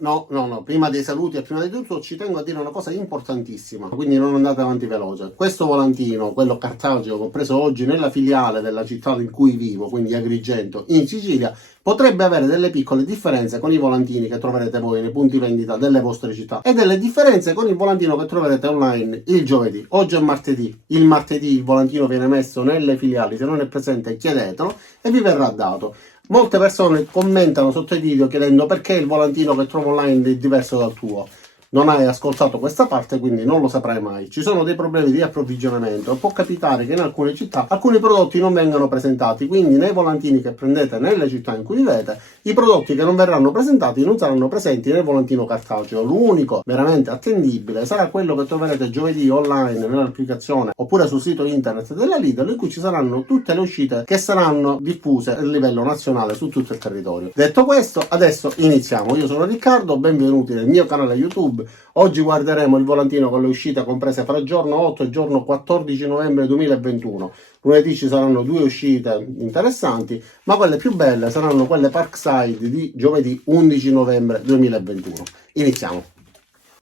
No, prima dei saluti e prima di tutto ci tengo a dire una cosa importantissima, quindi non andate avanti veloce. Questo volantino, quello cartaceo che ho preso oggi nella filiale della città in cui vivo, quindi Agrigento, in Sicilia, potrebbe avere delle piccole differenze con i volantini che troverete voi nei punti vendita delle vostre città e delle differenze con il volantino che troverete online il giovedì. Oggi è martedì, il martedì il volantino viene messo nelle filiali, se non è presente chiedetelo e vi verrà dato. Molte persone commentano sotto i video chiedendo perché il volantino che trovo online è diverso dal tuo. Non hai ascoltato questa parte, quindi non lo saprai mai. Ci sono dei problemi di approvvigionamento e può capitare che in alcune città alcuni prodotti non vengano presentati, quindi nei volantini che prendete nelle città in cui vivete, i prodotti che non verranno presentati non saranno presenti nel volantino cartaceo. L'unico veramente attendibile sarà quello che troverete giovedì online nell'applicazione oppure sul sito internet della Lidl, in cui ci saranno tutte le uscite che saranno diffuse a livello nazionale su tutto il territorio. Detto questo, adesso iniziamo. Io sono Riccardo, benvenuti nel mio canale YouTube. Oggi guarderemo il volantino con le uscite comprese fra il giorno 8 e il giorno 14 novembre 2021. Lunedì ci saranno due uscite interessanti, ma quelle più belle saranno quelle Parkside di giovedì 11 novembre 2021. Iniziamo.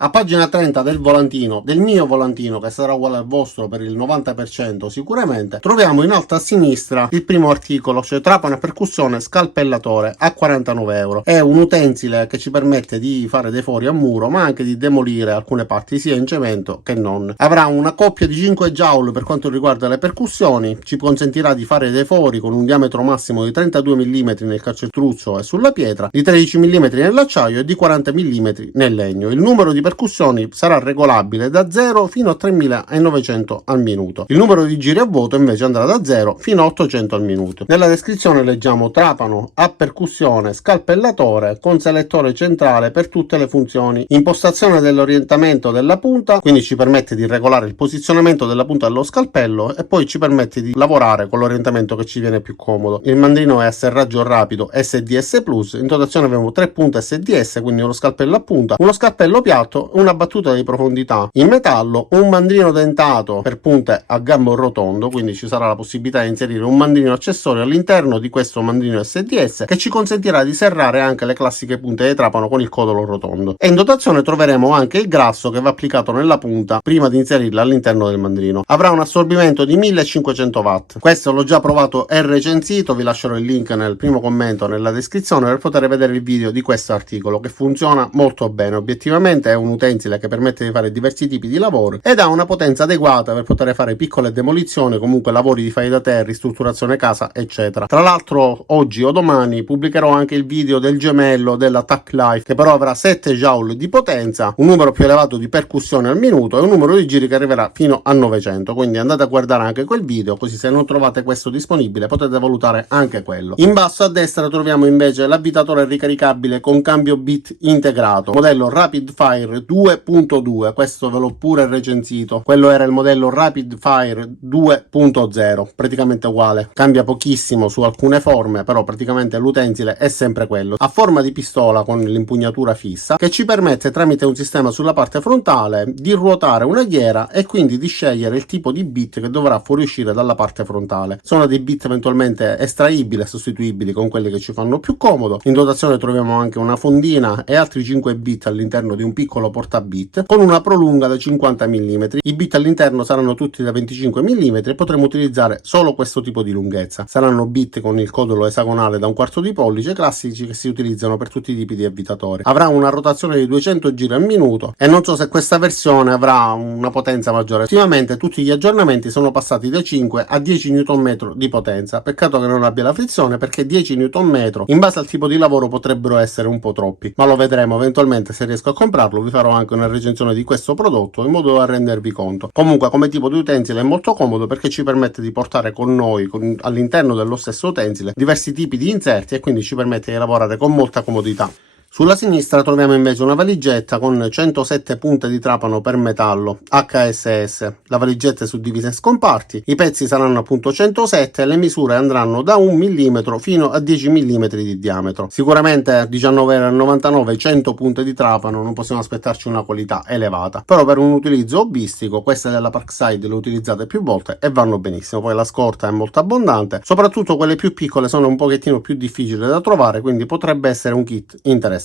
A pagina 30 del volantino, del mio volantino, che sarà uguale al vostro per il 90% sicuramente, troviamo in alto a sinistra il primo articolo, cioè trapano e percussione scalpellatore a 49 euro. È un utensile che ci permette di fare dei fori a muro, ma anche di demolire alcune parti sia in cemento che non. Avrà una coppia di 5 joule per quanto riguarda le percussioni, ci consentirà di fare dei fori con un diametro massimo di 32 mm nel calcestruzzo e sulla pietra, di 13 mm nell'acciaio e di 40 mm nel legno. Il numero di percussioni sarà regolabile da 0 fino a 3900 al minuto. Il numero di giri a vuoto invece andrà da 0 fino a 800 al minuto. Nella descrizione leggiamo trapano a percussione scalpellatore con selettore centrale per tutte le funzioni, impostazione dell'orientamento della punta, quindi ci permette di regolare il posizionamento della punta dello scalpello e poi ci permette di lavorare con l'orientamento che ci viene più comodo. Il mandrino è a serraggio rapido SDS+, in dotazione abbiamo 3 punte SDS, quindi uno scalpello a punta, uno scalpello piatto, una battuta di profondità in metallo, un mandrino dentato per punte a gambo rotondo, quindi ci sarà la possibilità di inserire un mandrino accessorio all'interno di questo mandrino SDS che ci consentirà di serrare anche le classiche punte di trapano con il codolo rotondo. E in dotazione troveremo anche il grasso che va applicato nella punta prima di inserirla all'interno del mandrino. Avrà un assorbimento di 1500 watt. Questo l'ho già provato e recensito, vi lascerò il link nel primo commento nella descrizione per poter vedere il video di questo articolo, che funziona molto bene. Obiettivamente è un utensile che permette di fare diversi tipi di lavori ed ha una potenza adeguata per poter fare piccole demolizioni, comunque lavori di fai da te, ristrutturazione casa, eccetera. Tra l'altro oggi o domani pubblicherò anche il video del gemello della Tac Life, che però avrà 7 joule di potenza, un numero più elevato di percussione al minuto e un numero di giri che arriverà fino a 900, quindi andate a guardare anche quel video, così se non trovate questo disponibile potete valutare anche quello. In basso a destra troviamo invece l'avvitatore ricaricabile con cambio bit integrato, modello Rapid Fire 2.2, questo ve l'ho pure recensito. Quello era il modello Rapid Fire 2.0, praticamente uguale, cambia pochissimo su alcune forme, però praticamente l'utensile è sempre quello. Ha forma di pistola con l'impugnatura fissa che ci permette, tramite un sistema sulla parte frontale, di ruotare una ghiera e quindi di scegliere il tipo di bit che dovrà fuoriuscire dalla parte frontale. Sono dei bit eventualmente estraibili e sostituibili con quelli che ci fanno più comodo. In dotazione troviamo anche una fondina e altri 5 bit all'interno di un piccolo portabit con una prolunga da 50 mm. I bit all'interno saranno tutti da 25 mm e potremo utilizzare solo questo tipo di lunghezza. Saranno bit con il codolo esagonale da 1/4 di pollice, classici che si utilizzano per tutti i tipi di avvitatori. Avrà una rotazione di 200 giri al minuto e non so se questa versione avrà una potenza maggiore. Ultimamente tutti gli aggiornamenti sono passati da 5 a 10 Nm di potenza. Peccato che non abbia la frizione, perché 10 Nm in base al tipo di lavoro potrebbero essere un po' troppi, ma lo vedremo eventualmente. Se riesco a comprarlo vi farò anche una recensione di questo prodotto in modo da rendervi conto. Comunque come tipo di utensile è molto comodo perché ci permette di portare con noi all'interno dello stesso utensile diversi tipi di inserti e quindi ci permette di lavorare con molta comodità. Sulla sinistra troviamo invece una valigetta con 107 punte di trapano per metallo HSS. La valigetta è suddivisa in scomparti, i pezzi saranno appunto 107 e le misure andranno da 1 mm fino a 10 mm di diametro. Sicuramente a 19,99 100 punte di trapano non possiamo aspettarci una qualità elevata, però per un utilizzo hobbistico queste della Parkside le ho utilizzate più volte e vanno benissimo. Poi la scorta è molto abbondante, soprattutto quelle più piccole sono un pochettino più difficili da trovare, quindi potrebbe essere un kit interessante.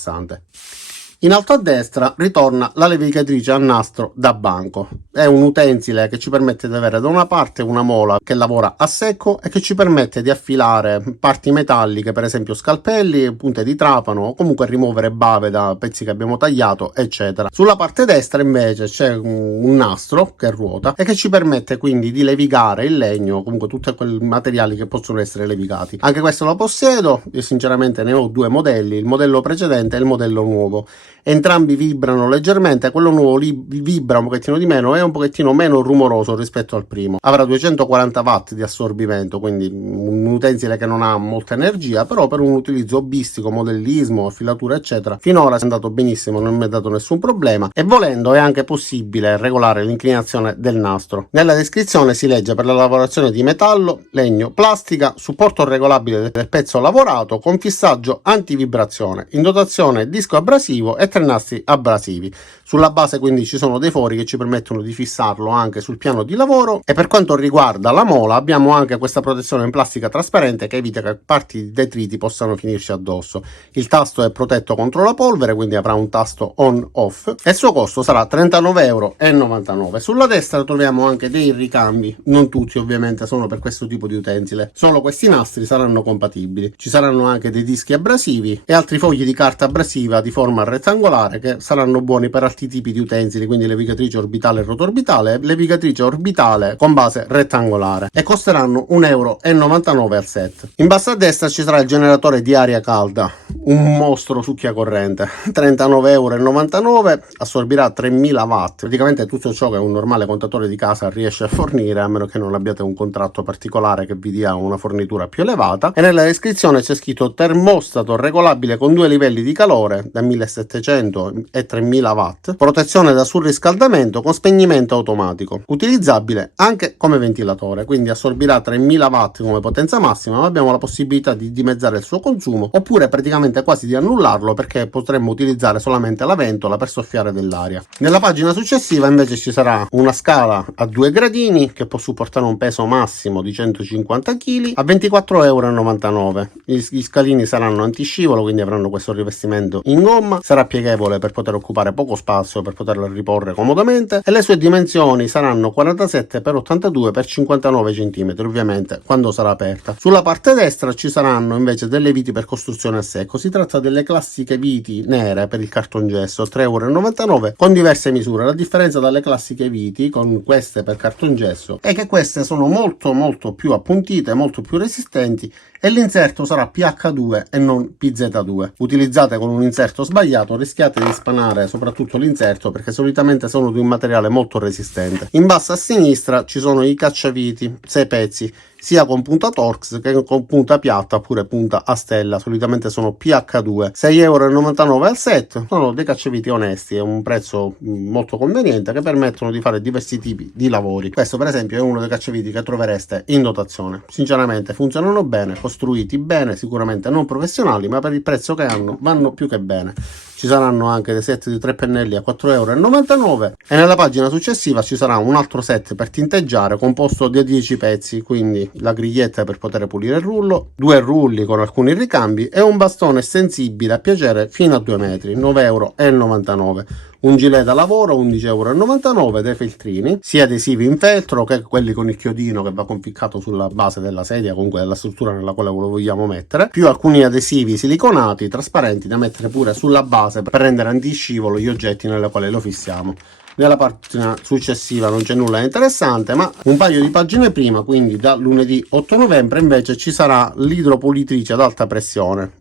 In alto a destra ritorna la levigatrice a nastro da banco. È un utensile che ci permette di avere da una parte una mola che lavora a secco e che ci permette di affilare parti metalliche, per esempio scalpelli, punte di trapano o comunque rimuovere bave da pezzi che abbiamo tagliato, eccetera. Sulla parte destra invece c'è un nastro che ruota e che ci permette quindi di levigare il legno, comunque tutti quei materiali che possono essere levigati. Anche questo lo possiedo, io sinceramente ne ho due modelli, il modello precedente e il modello nuovo. Entrambi vibrano leggermente, quello nuovo vibra un pochettino di meno e è un pochettino meno rumoroso rispetto al primo. Avrà 240 watt di assorbimento, quindi un utensile che non ha molta energia, però per un utilizzo hobbistico, modellismo, affilatura eccetera, finora è andato benissimo, non mi è dato nessun problema e volendo è anche possibile regolare l'inclinazione del nastro. Nella descrizione si legge: per la lavorazione di metallo, legno, plastica, supporto regolabile del pezzo lavorato con fissaggio antivibrazione, in dotazione disco abrasivo e 3 nastri abrasivi. Sulla base quindi ci sono dei fori che ci permettono di fissarlo anche sul piano di lavoro e per quanto riguarda la mola abbiamo anche questa protezione in plastica trasparente che evita che parti di detriti possano finirci addosso. Il tasto è protetto contro la polvere, quindi avrà un tasto on off e il suo costo sarà 39,99 €. Sulla destra troviamo anche dei ricambi, non tutti ovviamente sono per questo tipo di utensile, solo questi nastri saranno compatibili. Ci saranno anche dei dischi abrasivi e altri fogli di carta abrasiva di forma rettangolare che saranno buoni per altri tipi di utensili, quindi levigatrice orbitale e rotorbitale, levigatrice orbitale con base rettangolare e costeranno 1,99 € al set. In basso a destra ci sarà il generatore di aria calda, un mostro succhia corrente, 39,99 €, assorbirà 3000 watt, praticamente tutto ciò che un normale contatore di casa riesce a fornire, a meno che non abbiate un contratto particolare che vi dia una fornitura più elevata. E nella descrizione c'è scritto termostato regolabile con 2 livelli di calore da 1700 e 3000 watt, protezione da surriscaldamento con spegnimento automatico, utilizzabile anche come ventilatore, quindi assorbirà 3000 watt come potenza massima, ma abbiamo la possibilità di dimezzare il suo consumo oppure praticamente quasi di annullarlo, perché potremmo utilizzare solamente la ventola per soffiare dell'aria. Nella pagina successiva invece ci sarà una scala a 2 gradini che può supportare un peso massimo di 150 kg a 24,99 €. Gli scalini saranno antiscivolo, quindi avranno questo rivestimento in gomma, sarà pieghevole per poter occupare poco spazio, per poterla riporre comodamente, e le sue dimensioni saranno 47x82 x 59 cm, ovviamente quando sarà aperta. Sulla parte destra ci saranno invece delle viti per costruzione a secco. Si tratta delle classiche viti nere per il cartongesso, 3,99 € con diverse misure. La differenza dalle classiche viti con queste per cartongesso è che queste sono molto più appuntite, molto più resistenti e l'inserto sarà PH2 e non PZ2. Utilizzate con un inserto sbagliato rischiate di spanare soprattutto l'inserto, perché solitamente sono di un materiale molto resistente. In basso a sinistra ci sono i cacciaviti, 6 pezzi, sia con punta Torx che con punta piatta oppure punta a stella, solitamente sono PH2, 6,99 € al set. Sono dei cacciaviti onesti, è un prezzo molto conveniente che permettono di fare diversi tipi di lavori. Questo per esempio è uno dei cacciaviti che trovereste in dotazione. Sinceramente funzionano bene, costruiti bene, sicuramente non professionali, ma per il prezzo che hanno vanno più che bene. Ci saranno anche dei set di 3 pennelli a 4,99 € e nella pagina successiva ci sarà un altro set per tinteggiare composto da 10 pezzi, quindi la griglietta per poter pulire il rullo, 2 rulli con alcuni ricambi e un bastone estensibile a piacere fino a 2 metri, 9,99 €. Un gilet da lavoro, 11,99 €, dei feltrini, sia adesivi in feltro che quelli con il chiodino che va conficcato sulla base della sedia, comunque della struttura nella quale lo vogliamo mettere, più alcuni adesivi siliconati trasparenti da mettere pure sulla base per rendere antiscivolo gli oggetti nella quale lo fissiamo. Nella pagina successiva non c'è nulla di interessante, ma un paio di pagine prima, quindi da lunedì 8 novembre, invece ci sarà l'idropulitrice ad alta pressione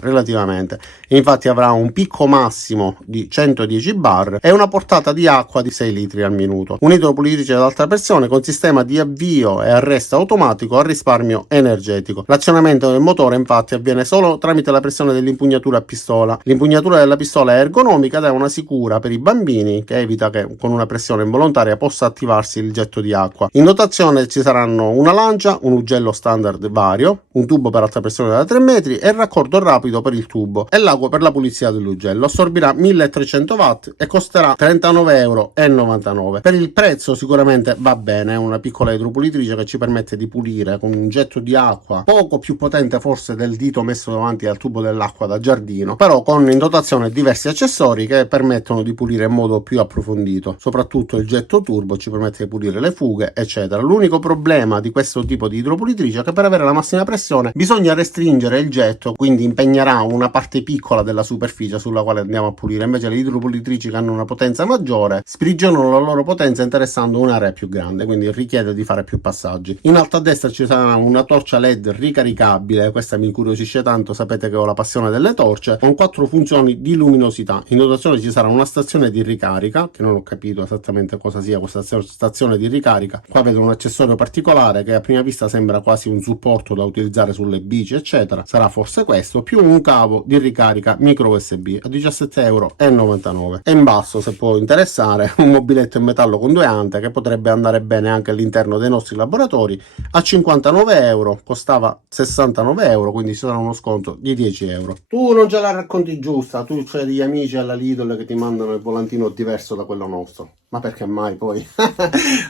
relativamente, infatti avrà un picco massimo di 110 bar e una portata di acqua di 6 litri al minuto. Un'idropulitrice ad alta pressione con sistema di avvio e arresto automatico a risparmio energetico. L'azionamento del motore infatti avviene solo tramite la pressione dell'impugnatura a pistola. L'impugnatura della pistola è ergonomica ed è una sicura per i bambini, che evita che con una pressione involontaria possa attivarsi il getto di acqua. In dotazione ci saranno una lancia, un ugello standard vario, un tubo per alta pressione da 3 metri e e raccordo rapido per il tubo e l'acqua per la pulizia dell'ugello. Assorbirà 1300 watt e costerà 39,99 €. Per il prezzo sicuramente va bene, è una piccola idropulitrice che ci permette di pulire con un getto di acqua poco più potente forse del dito messo davanti al tubo dell'acqua da giardino, però con in dotazione diversi accessori che permettono di pulire in modo più approfondito. Soprattutto il getto turbo ci permette di pulire le fughe, eccetera. L'unico problema di questo tipo di idropulitrice è che per avere la massima pressione bisogna restringere il getto, quindi impegnerà una parte piccola della superficie sulla quale andiamo a pulire. Invece le idropulitrici che hanno una potenza maggiore sprigionano la loro potenza interessando un'area più grande, quindi richiede di fare più passaggi. In alto a destra ci sarà una torcia LED ricaricabile, questa mi incuriosisce tanto, sapete che ho la passione delle torce, con 4 funzioni di luminosità. In dotazione ci sarà una stazione di ricarica, che non ho capito esattamente cosa sia questa stazione di ricarica. Qua vedo un accessorio particolare che a prima vista sembra quasi un supporto da utilizzare sulle bici, eccetera. Sarà forse questo, più un cavo di ricarica micro USB a 17,99 €. E in basso, se può interessare, un mobiletto in metallo con 2 ante che potrebbe andare bene anche all'interno dei nostri laboratori a 59 €, costava 69 €, quindi ci sarà uno sconto di 10 €. Tu non ce la racconti giusta, tu c'hai degli amici alla Lidl che ti mandano il volantino diverso da quello nostro. Ma perché mai poi?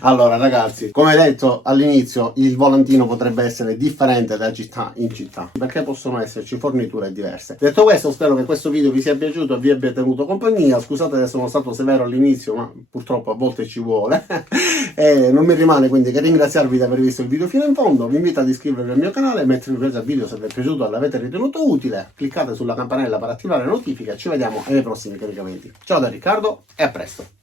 Allora ragazzi, come detto all'inizio, il volantino potrebbe essere differente da città in città, perché possono esserci forniture diverse. Detto questo, spero che questo video vi sia piaciuto e vi abbia tenuto compagnia. Scusate se sono stato severo all'inizio, ma purtroppo a volte ci vuole. E non mi rimane quindi che ringraziarvi di aver visto il video fino in fondo. Vi invito ad iscrivervi al mio canale, mettere in presa il video se vi è piaciuto e l'avete ritenuto utile. Cliccate sulla campanella per attivare le notifiche. Ci vediamo ai prossimi caricamenti. Ciao da Riccardo e a presto!